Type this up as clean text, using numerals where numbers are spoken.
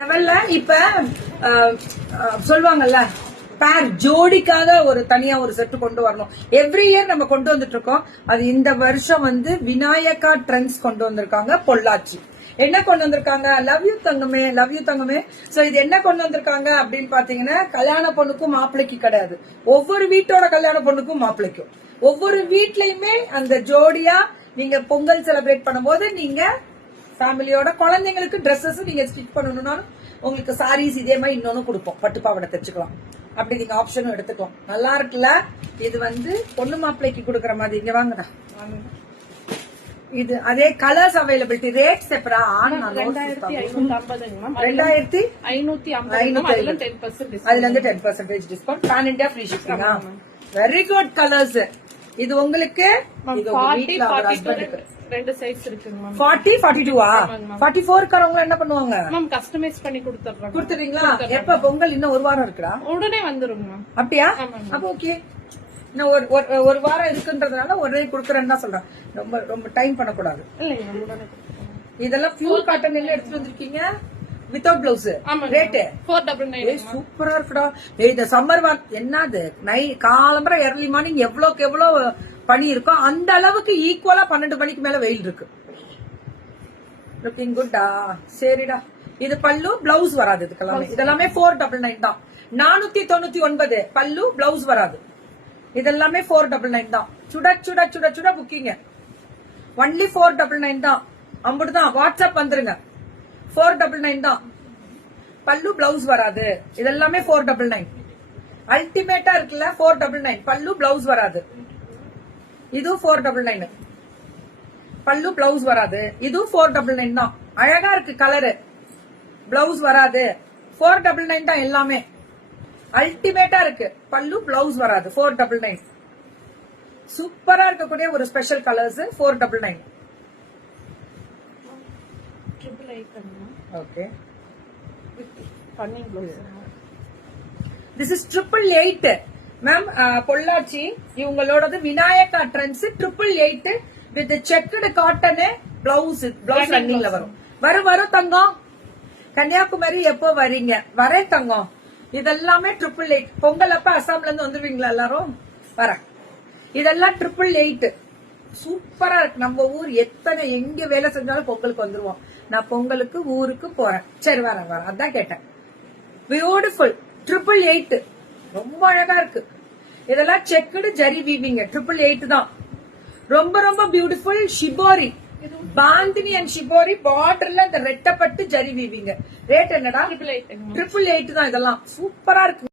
லெவல்ல இப்ப சொல்லுவாங்கல்ல பேர் ஜோடிக்காக ஒரு தனியா ஒரு செட்டு கொண்டு வரணும். எவ்ரி இயர் நம்ம கொண்டு வந்துட்டு இருக்கோம். அது இந்த வருஷம் விநாயகா ட்ரெண்ட்ஸ் கொண்டு வந்திருக்காங்க. பொள்ளாச்சி என்ன கொண்டு வந்திருக்காங்க? லவ் யூ தங்கமே, லவ் யூ தங்கமே. சோ இது என்ன கொண்டு வந்திருக்காங்க அப்படின்னு பாத்தீங்கன்னா, கல்யாண பொண்ணுக்கும் மாப்பிள்ளைக்கு கிடையாது, ஒவ்வொரு வீட்டோட கல்யாண பொண்ணுக்கும் மாப்பிள்ளைக்கும் ஒவ்வொரு வீட்லயுமே அந்த ஜோடியா நீங்க பொங்கல் செலிப்ரேட் பண்ணும்போது நீங்க ஃபேமிலியோட குழந்தைங்களுக்கு ட்ரெஸ்ஸஸ் நீங்க ஸ்டிச் பண்ணணும்னாலும் உங்களுக்கு சாரீஸ் இதே மாதிரி இன்னொன்னு கொடுப்போம். பட்டுப்பாவடை தைச்சுக்கலாம். அப்படி நீங்க ஆப்ஷனும் எடுத்துக்கலாம். நல்லா இருக்குல்ல? இது பொண்ணு மாப்பிள்ளைக்கு கொடுக்கற மாதிரி. இங்க வாங்கடா. இது அதே கலர்ஸ் அவைலபிலிட்டி. ரேட் செப்பரா? 2550. அதுல இருந்து 10% discount. Pan India free shipping. Very good colours. இது உங்களுக்கு இது உங்க வீட்ல ஒரு ஹஸ்பண்டுக்கு ரெண்டு சைஸ் இருக்குங்க மேம். 40 42 44 காரவங்க என்ன பண்ணுவாங்க? மேம் கஸ்டமைஸ் பண்ணி கொடுத்துறோம். கொடுத்துறீங்களா? எப்ப பொங்கல்? இன்னும் ஒரு வாரம் இருக்குடா. உடனே வந்துரும் மேம். அப்படியா? அப்ப ஓகே. இன்னும் ஒரு வாரம் இருக்குன்றதுனால உடனே குடுக்கறேன்னு தான் சொல்றேன். ரொம்ப ரொம்ப டைம் பண்ணக்கூடாது. இல்லைங்க மேம், உடனே. இதெல்லாம் பியூர் காட்டன் என்ன எடுத்துட்டு வந்திருக்கீங்க? Without blouse. ரேட் 499. சூப்பரா இருக்குடா. இந்த சம்மர் என்னது காலம்பர early மார்னிங் எவ்வளவுக்கு எவ்வளவு பனி இருக்கோ அந்த அளவுக்கு ஈக்குவலா 12 மணிக்கு மேல வெயில் இருக்கு. லுக்கிங் குட்டா. சரிடா. இது பல்லு, பிளவுஸ் வராது. இதெல்லாமே 499 தான். 499 பல்லு, பிளவுஸ் வராது. இதெல்லாமே 499 தான். சுட சுட சுட சுட புக்கிங்க. ஒன்லி 499 தான். அம்புடுதான். வாட்ஸ்அப் வந்துருங்க. 499 தான். பல்லு, பிளவுஸ் வராது. இதெல்லாமே 499. அல்டிமேட்டா இருக்குல்ல? 499 பல்லு, பிளவுஸ் வராது. இது 499 பல்லு, பிளவுஸ் வராது. இது 499 தான். அழகா இருக்கு கலரு. பிளவுஸ் வராது. 499 தான் எல்லாமே. அல்டிமேட்டா இருக்கு. பல்லு, பிளவுஸ் வராது. 499. சூப்பரா இருக்கக்கூடிய ஒரு special colours. 499. Okay. This is 888 ma'am. Pollachi இவங்களோடது Vinayaka trends 888 with checked cotton blouse ரன்னிங்ல வரும். வரும் தங்கம். கன்னியாகுமரி எப்போ வரீங்க? வரேன் தங்கம். இதெல்லாமே 888. பொங்கல் அப்ப அசாம்ல இருந்து வந்துருவீங்களா எல்லாரும்? வரேன். இதெல்லாம் 888. சூப்பரா இருக்கு. நம்ம ஊர் எத்தனை எங்க வேலை செஞ்சாலும் பொங்கலுக்கு வந்துருவோம். நான் பொங்கலுக்கு ஊருக்கு போறேன். சரி வரேன். அதான் கேட்டேன். பியூட்டிஃபுல். 888 ரொம்ப அழகா இருக்கு. இதெல்லாம் செக்குடு ஜரி வீவிங்க. 888 தான். ரொம்ப ரொம்ப பியூட்டிஃபுல். ஷிபோரி, பாந்தினி அண்ட் ஷிபோரி பார்டர்ல இந்த ரெட்டப்பட்டு ஜரி வீவிங்க. ரேட் என்னடா? 888 தான். இதெல்லாம் சூப்பரா இருக்கு.